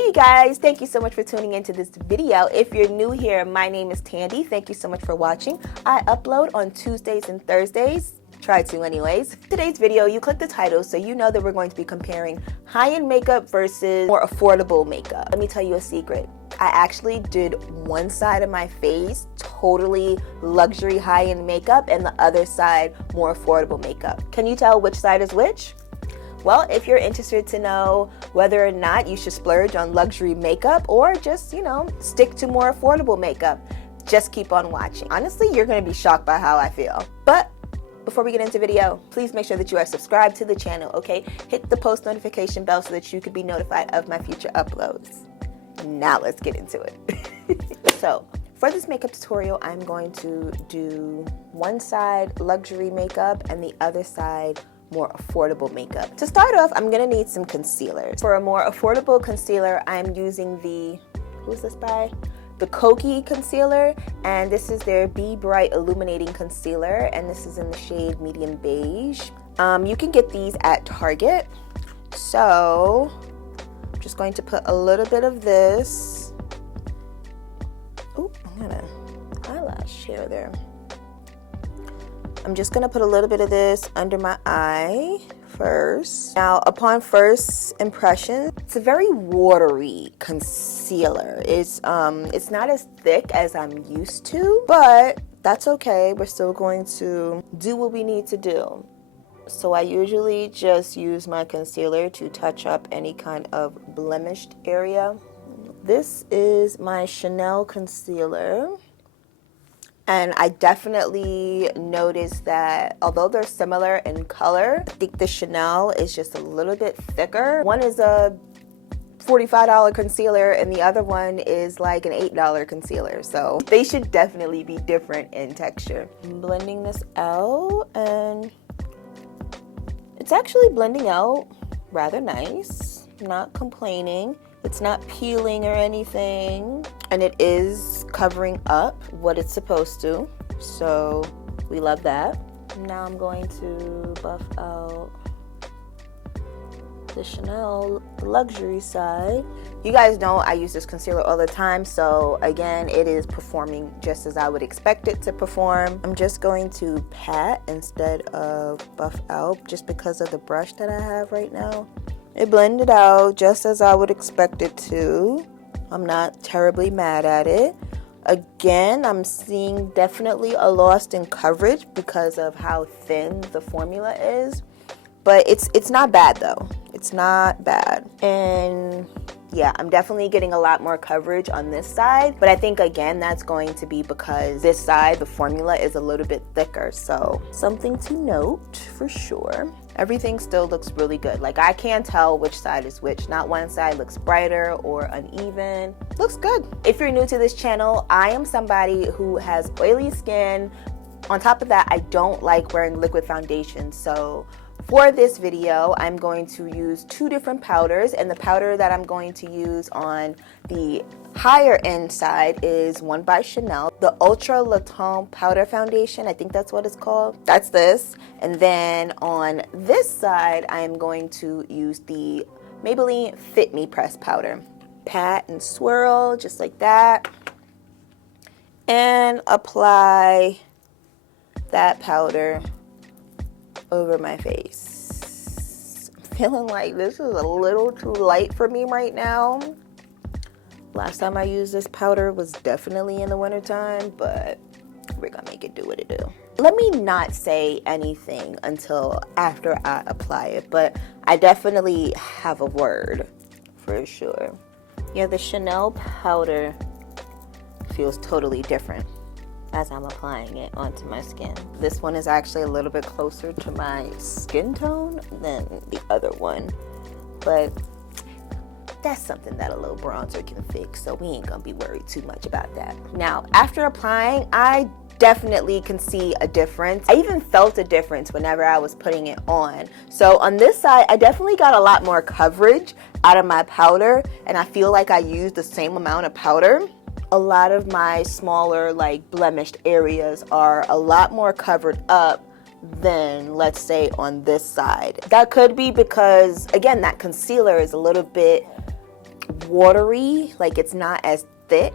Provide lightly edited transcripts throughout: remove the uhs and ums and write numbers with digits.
you guys, thank you so much for tuning into this video. If you're new here, my name is Tandy. Thank you so much for watching. I upload on Tuesdays and Thursdays. Try to anyways. Today's video, you click the title so you know that we're going to be comparing high-end makeup versus more affordable makeup. Let me tell you a secret. I actually did one side of my face totally luxury high-end makeup and the other side more affordable makeup. Can you tell which side is which? Well, if you're interested to know whether or not you should splurge on luxury makeup or just, stick to more affordable makeup, just keep on watching. Honestly, you're gonna be shocked by how I feel. But before we get into the video, please make sure that you are subscribed to the channel, okay? Hit the post notification bell so that you can be notified of my future uploads. Now let's get into it. So, for this makeup tutorial, I'm going to do one side luxury makeup and the other side more affordable makeup. To start off, I'm gonna need some concealers. For a more affordable concealer, I'm using the, who's this by? The KOKIE Concealer, and this is their Be Bright Illuminating Concealer, and this is in the shade Medium Beige. You can get these at Target. So, I'm just going to put a little bit of this. Oh, I got an eyelash hair there. I'm just gonna put a little bit of this under my eye first. Now, upon first impression, it's a very watery concealer. It's not as thick as I'm used to, but that's okay. We're still going to do what we need to do. So I usually just use my concealer to touch up any kind of blemished area. This is my Chanel concealer. And I definitely noticed that although they're similar in color, I think the Chanel is just a little bit thicker. One is a $45 concealer and the other one is like an $8 concealer. So they should definitely be different in texture. I'm blending this out and it's actually blending out rather nice. I'm not complaining. It's not peeling or anything, and it is covering up what it's supposed to, so we love that. Now I'm going to buff out the Chanel luxury side. You guys know I use this concealer all the time, so again, it is performing just as I would expect it to perform. I'm just going to pat instead of buff out just because of the brush that I have right now. It blended out just as I would expect it to. I'm not terribly mad at it. Again, I'm seeing definitely a loss in coverage because of how thin the formula is. But it's not bad though. It's not bad. And yeah, I'm definitely getting a lot more coverage on this side. But I think again, that's going to be because this side, the formula is a little bit thicker. So something to note for sure. Everything still looks really good. Like I can't tell which side is which. Not one side looks brighter or uneven. Looks good. If you're new to this channel, I am somebody who has oily skin. On top of that, I don't like wearing liquid foundation. So for this video, I'm going to use two different powders, and the powder that I'm going to use on the higher end side is one by Chanel, the Ultra Latte Powder Foundation. I think that's what it's called. That's this. And then on this side, I am going to use the Maybelline FitMe Press Powder. Pat and swirl just like that. And apply that powder over my face. I'm feeling like this is a little too light for me right now. Last time I used this powder was definitely in the wintertime, but we're gonna make it do what it do. Let me not say anything until after I apply it, but I definitely have a word for sure. Yeah, the Chanel powder feels totally different as I'm applying it onto my skin. This one is actually a little bit closer to my skin tone than the other one, but that's something that a little bronzer can fix, so we ain't gonna be worried too much about that. Now, after applying, I definitely can see a difference. I even felt a difference whenever I was putting it on. So on this side, I definitely got a lot more coverage out of my powder, and I feel like I used the same amount of powder. A lot of my smaller, like, blemished areas are a lot more covered up than, let's say, on this side. That could be because, again, that concealer is a little bit watery, like it's not as thick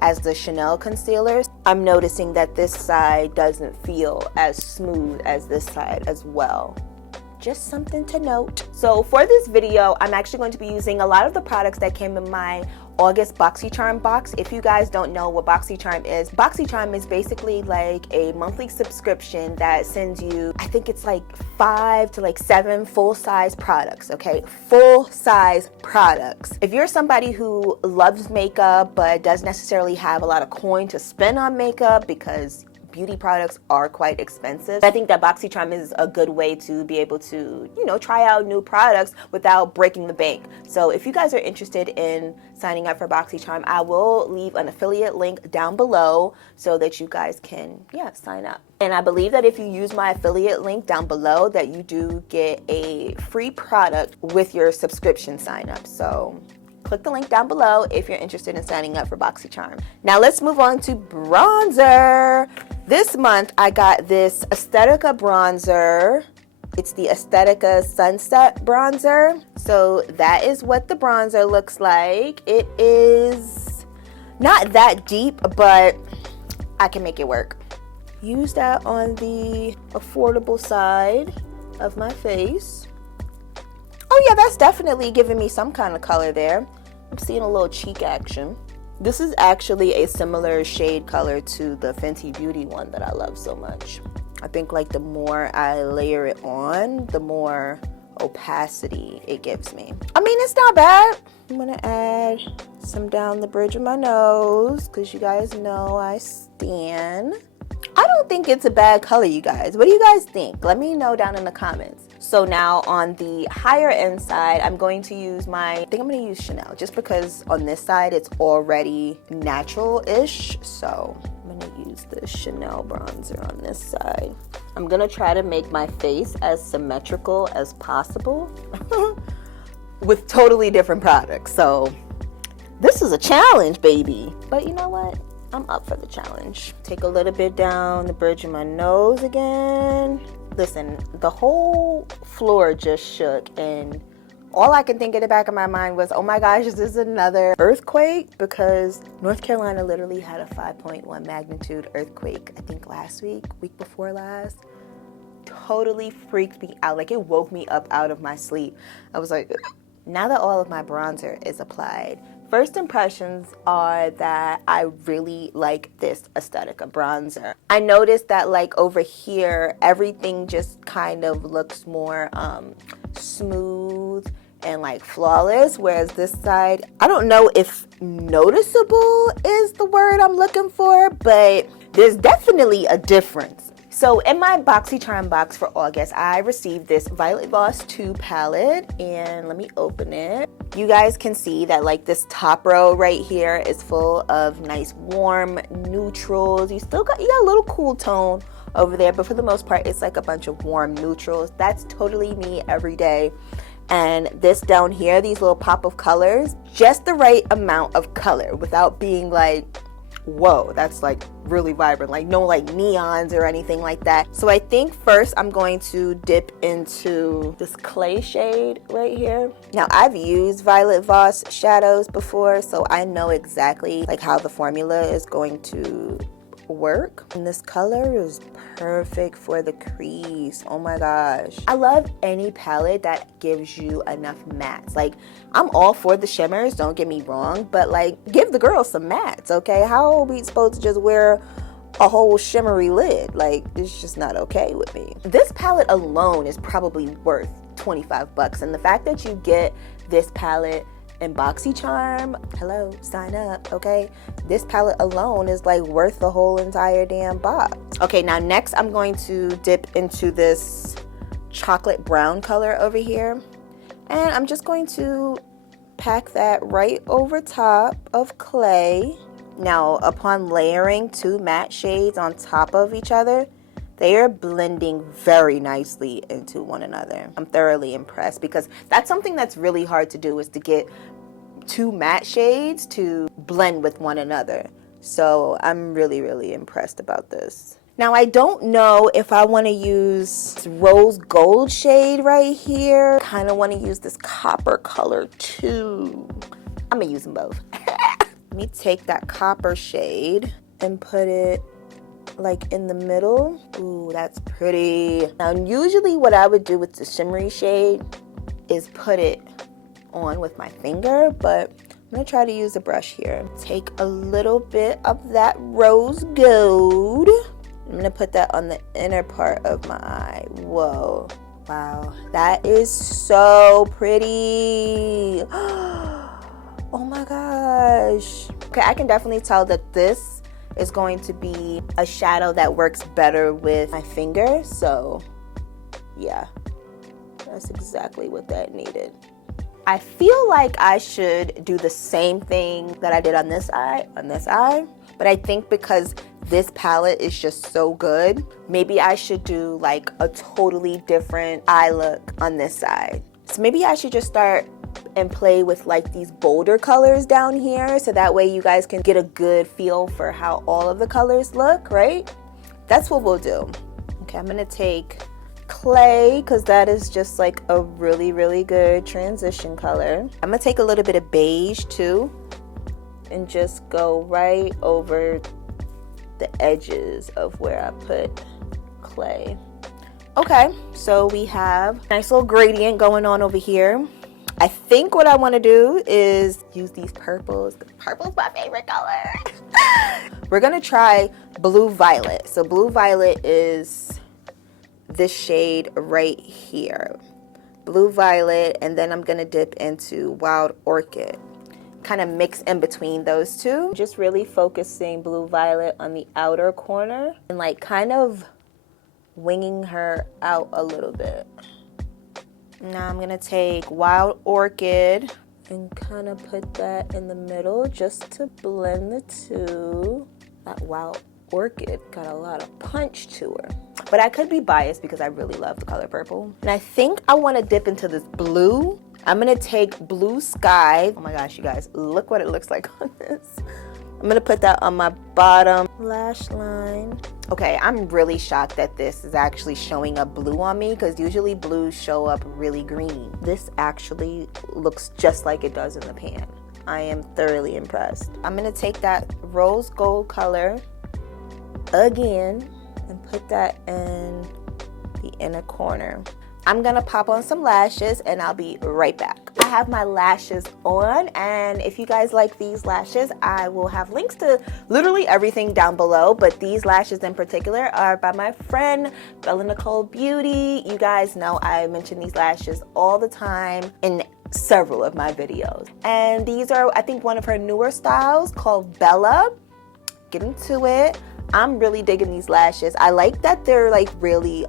as the Chanel concealers. I'm noticing that this side doesn't feel as smooth as this side as well. Just something to note. So for this video, I'm actually going to be using a lot of the products that came in my August BoxyCharm box. If you guys don't know what BoxyCharm is basically like a monthly subscription that sends you, I think it's like 5 to like 7 full-size products, okay? Full-size products. If you're somebody who loves makeup but doesn't necessarily have a lot of coin to spend on makeup because beauty products are quite expensive, I think that BoxyCharm is a good way to be able to, you know, try out new products without breaking the bank. So if you guys are interested in signing up for BoxyCharm, I will leave an affiliate link down below so that you guys can, yeah, sign up. And I believe that if you use my affiliate link down below, that you do get a free product with your subscription sign up. So click the link down below if you're interested in signing up for BoxyCharm. Now let's move on to bronzer. This month I got this AESTHETICA bronzer. It's the AESTHETICA Sunset Bronzer. So that is what the bronzer looks like. It is not that deep, but I can make it work. Use that on the affordable side of my face. Oh yeah, that's definitely giving me some kind of color there. I'm seeing a little cheek action. This is actually a similar shade color to the Fenty Beauty one that I love so much. I think like the more I layer it on, the more opacity it gives me. I mean, it's not bad. I'm gonna add some down the bridge of my nose because you guys know I stan. I don't think it's a bad color, you guys. What do you guys think? Let me know down in the comments. So now on the higher end side, I'm going to use I think I'm going to use Chanel just because on this side it's already natural-ish. So I'm going to use the Chanel bronzer on this side. I'm going to try to make my face as symmetrical as possible with totally different products. So this is a challenge, baby. But you know what? I'm up for the challenge. Take a little bit down the bridge of my nose again. Listen, the whole floor just shook and all I can think in the back of my mind was, oh my gosh, is this another earthquake? Because North Carolina literally had a 5.1 magnitude earthquake, I think last week before last. Totally freaked me out. Like it woke me up out of my sleep. I was like, now that all of my bronzer is applied, first impressions are that I really like this AESTHETICA bronzer. I noticed that like over here, everything just kind of looks more smooth and like flawless, whereas this side, I don't know if noticeable is the word I'm looking for, but there's definitely a difference. So in my BoxyCharm box for August, I received this Violet Voss 2 palette, and let me open it. You guys can see that like this top row right here is full of nice warm neutrals. You got a little cool tone over there, but for the most part, it's like a bunch of warm neutrals. That's totally me every day. And this down here, these little pop of colors, just the right amount of color without being like, whoa, that's like really vibrant, like no like neons or anything like that. So I think first I'm going to dip into this clay shade right here. Now I've used Violet Voss shadows before, so I know exactly like how the formula is going to work. And this color is perfect for the crease. Oh my gosh. I love any palette that gives you enough mattes. Like I'm all for the shimmers, don't get me wrong, but like give the girls some mattes, okay? How are we supposed to just wear a whole shimmery lid? Like it's just not okay with me. This palette alone is probably worth 25 bucks, and the fact that you get this palette and BoxyCharm, hello, sign up, okay? This palette alone is like worth the whole entire damn box. Okay, now next I'm going to dip into this chocolate brown color over here. And I'm just going to pack that right over top of clay. Now, upon layering two matte shades on top of each other, they are blending very nicely into one another. I'm thoroughly impressed because that's something that's really hard to do, is to get two matte shades to blend with one another. So I'm really, really impressed about this. Now I don't know if I want to use this rose gold shade right here. Kind of want to use this copper color too. I'm gonna use them both. Let me take that copper shade and put it like in the middle. Ooh, that's pretty. Now, usually what I would do with the shimmery shade is put it on with my finger, but I'm gonna try to use a brush here. Take a little bit of that rose gold. I'm gonna put that on the inner part of my eye. Whoa, wow, that is so pretty. Oh my gosh. Okay, I can definitely tell that this is going to be a shadow that works better with my finger. So yeah, that's exactly what that needed. I feel like I should do the same thing that I did on this eye, but I think because this palette is just so good, maybe I should do like a totally different eye look on this side. So maybe I should just start and play with like these bolder colors down here, so that way you guys can get a good feel for how all of the colors look, right? That's what we'll do. Okay, I'm gonna take clay, because that is just like a really, really good transition color. I'm gonna take a little bit of beige too and just go right over the edges of where I put clay. Okay, so we have a nice little gradient going on over here. I think what I want to do is use these purples. Purple's my favorite color. We're gonna try blue violet. So blue violet is this shade right here. Blue violet, and then I'm gonna dip into wild orchid. Kind of mix in between those two. Just really focusing blue violet on the outer corner and like kind of winging her out a little bit. Now I'm gonna take wild orchid and kind of put that in the middle just to blend the two. That wild orchid got a lot of punch to her. But I could be biased because I really love the color purple. And I think I want to dip into this blue. I'm gonna take blue sky. Oh my gosh, you guys, look what it looks like on this. I'm gonna put that on my bottom lash line. Okay, I'm really shocked that this is actually showing up blue on me, because usually blues show up really green. This actually looks just like it does in the pan. I am thoroughly impressed. I'm gonna take that rose gold color again and put that in the inner corner. I'm gonna pop on some lashes and I'll be right back. I have my lashes on, and if you guys like these lashes, I will have links to literally everything down below, but these lashes in particular are by my friend BellaNichole Beauty. You guys know I mention these lashes all the time in several of my videos. And these are, I think, one of her newer styles called Bella. Get into it. I'm really digging these lashes. I like that they're like really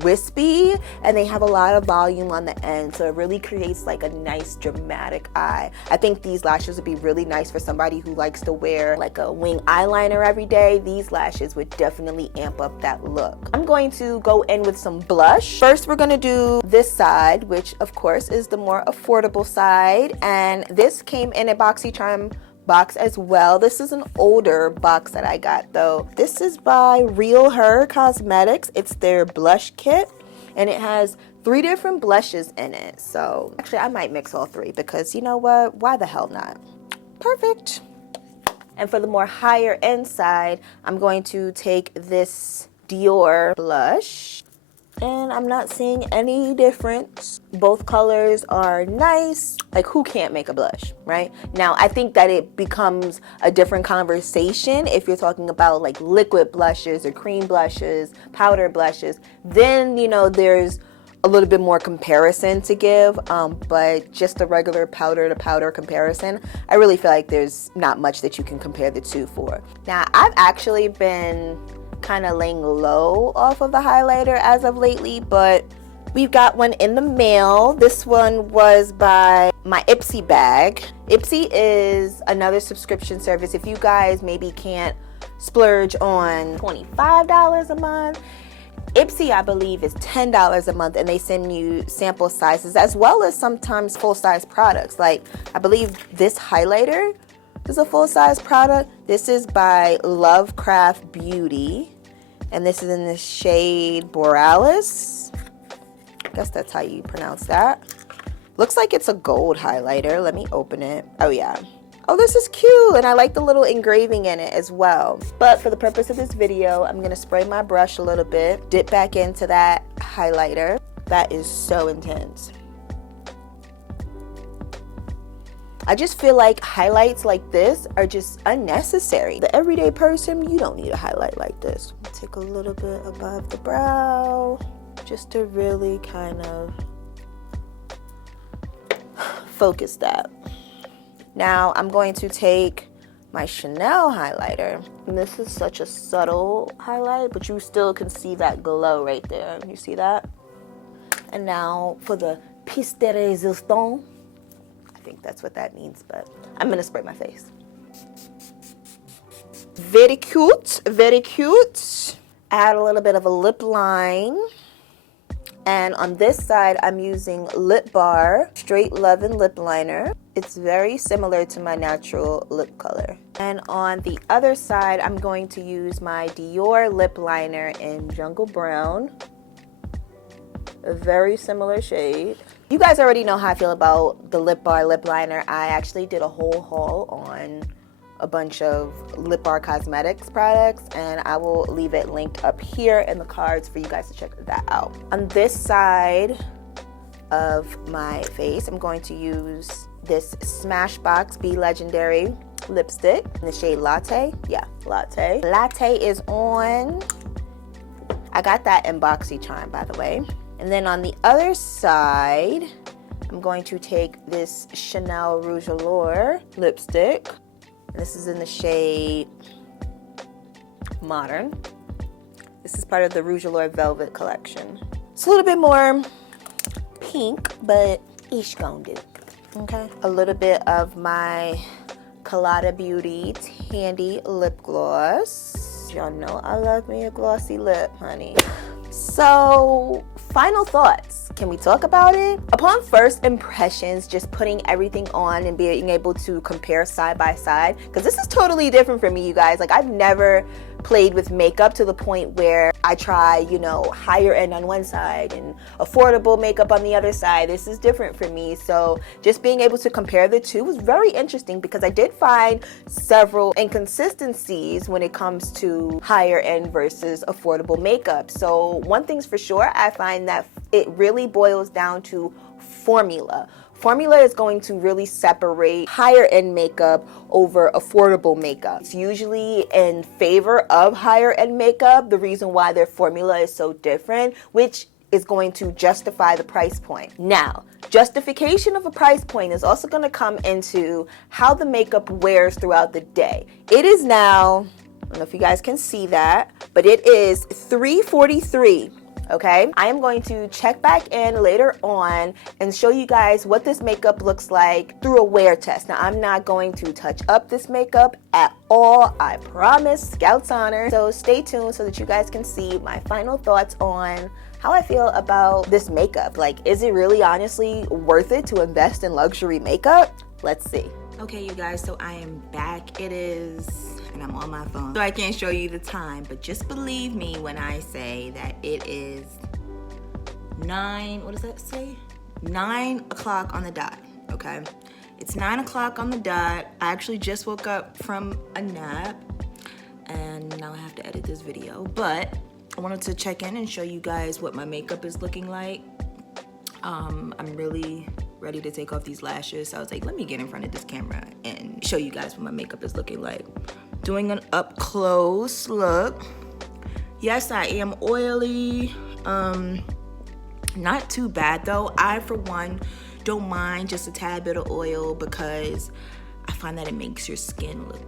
wispy, and they have a lot of volume on the end, so it really creates like a nice dramatic eye. I think these lashes would be really nice for somebody who likes to wear like a wing eyeliner every day. These lashes would definitely amp up that look. I'm going to go in with some blush. First, we're gonna do this side, which of course is the more affordable side, and this came in a BoxyCharm box as well. This is an older box that I got though. This is by Real Her Cosmetics. It's their blush kit, and it has 3 different blushes in it. So actually I might mix all 3, because you know what, why the hell not? Perfect. And for the more higher end side, I'm going to take this DIOR blush, and I'm not seeing any difference. Both colors are nice. Like, who can't make a blush, right? Now, I think that it becomes a different conversation if you're talking about like liquid blushes or cream blushes, powder blushes. Then, you know, there's a little bit more comparison to give, but just the regular powder to powder comparison, I really feel like there's not much that you can compare the two for. Now, I've actually been kind of laying low off of the highlighter as of lately, but we've got one in the mail. This one was by my Ipsy bag. Ipsy is another subscription service. If you guys maybe can't splurge on $25 a month, Ipsy, I believe, is $10 a month, and they send you sample sizes as well as sometimes full-size products. Like, I believe this highlighter is a full-size product. This is by Colada Beauty, and this is in the shade Borealis. I guess that's how you pronounce that. Looks like it's a gold highlighter. Let me open it. Oh yeah. Oh, this is cute, and I like the little engraving in it as well. But for the purpose of this video, I'm gonna spray my brush a little bit, dip back into that highlighter. That is so intense. I just feel like highlights like this are just unnecessary. The everyday person, you don't need a highlight like this. Take a little bit above the brow, just to really kind of focus that. Now I'm going to take my Chanel highlighter. And this is such a subtle highlight, but you still can see that glow right there. You see that? And now for the piece de résistance. I think that's what that means, but I'm gonna spray my face. Very cute, very cute. Add a little bit of a lip line. And on this side, I'm using Lip Bar Straight Lovin' Lip Liner. It's very similar to my natural lip color. And on the other side, I'm going to use my Dior Lip Liner in Jungle Brown. A very similar shade. You guys already know how I feel about the Lip Bar lip liner. I actually did a whole haul on a bunch of Lip Bar Cosmetics products, and I will leave it linked up here in the cards for you guys to check that out. On this side of my face, I'm going to use this Smashbox Be Legendary Lipstick in the shade Latte. Yeah, Latte. Latte is on. I got that in BoxyCharm, by the way. And then on the other side, I'm going to take this Chanel Rouge Allure lipstick. And this is in the shade Modern. This is part of the Rouge Allure Velvet collection. It's a little bit more pink, but it's gonna do. Okay. A little bit of my Colada Beauty Tandy lip gloss. Y'all know I love me a glossy lip, honey. So, final thoughts. Can we talk about it? Upon first impressions, just putting everything on and being able to compare side by side, because this is totally different for me, you guys. Like, I've never played with makeup to the point where I try, you know, higher end on one side and affordable makeup on the other side. This is different for me. So just being able to compare the two was very interesting, because I did find several inconsistencies when it comes to higher end versus affordable makeup. So one thing's for sure, I find that it really boils down to formula. Formula is going to really separate higher end makeup over affordable makeup. It's usually in favor of higher end makeup, the reason why their formula is so different, which is going to justify the price point. Now, justification of a price point is also going to come into how the makeup wears throughout the day. It is now, I don't know if you guys can see that, but it is $343. Okay, I am going to check back in later on and show you guys what this makeup looks like through a wear test. Now, I'm not going to touch up this makeup at all, I promise, Scout's honor. So stay tuned so that you guys can see my final thoughts on how I feel about this makeup. Like, is it really honestly worth it to invest in luxury makeup? Let's see. Okay, you guys, so I am back. It is, and I'm on my phone, so I can't show you the time, but just believe me when I say that it is 9, what does that say? 9 o'clock on the dot, okay? It's 9 o'clock on the dot. I actually just woke up from a nap, and now I have to edit this video, but I wanted to check in and show you guys what my makeup is looking like. I'm really ready to take off these lashes, so I was like, let me get in front of this camera and show you guys what my makeup is looking like. Doing an up close look. Yes, I am oily. Not too bad though. I, for one, don't mind just a tad bit of oil, because I find that it makes your skin look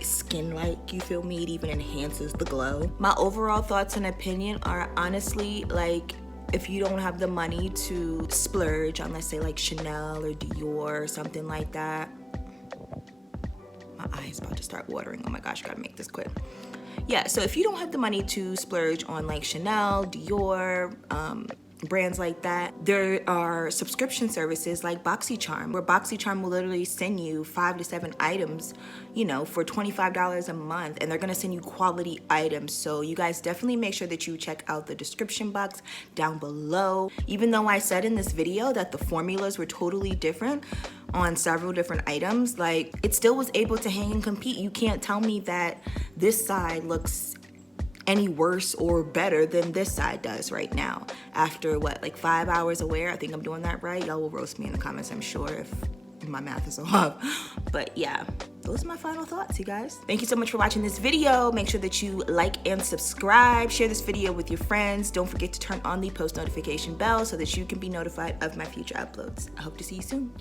skin-like, you feel me? It even enhances the glow. My overall thoughts and opinion are honestly, like, if you don't have the money to splurge on, let's say, like Chanel or Dior or something like that. My eye is about to start watering. Oh my gosh, gotta make this quick. Yeah, so if you don't have the money to splurge on like Chanel, Dior, brands like that. There are subscription services like BoxyCharm, where BoxyCharm will literally send you 5 to 7 items, you know, for $25 a month, and they're gonna send you quality items. So you guys definitely make sure that you check out the description box down below. Even though I said in this video that the formulas were totally different on several different items, like, it still was able to hang and compete. You can't tell me that this side looks any worse or better than this side does right now. After what, like 5 hours of wear? I think I'm doing that right. Y'all will roast me in the comments, I'm sure, if my math is off. But yeah, those are my final thoughts, you guys. Thank you so much for watching this video. Make sure that you like and subscribe. Share this video with your friends. Don't forget to turn on the post notification bell so that you can be notified of my future uploads. I hope to see you soon.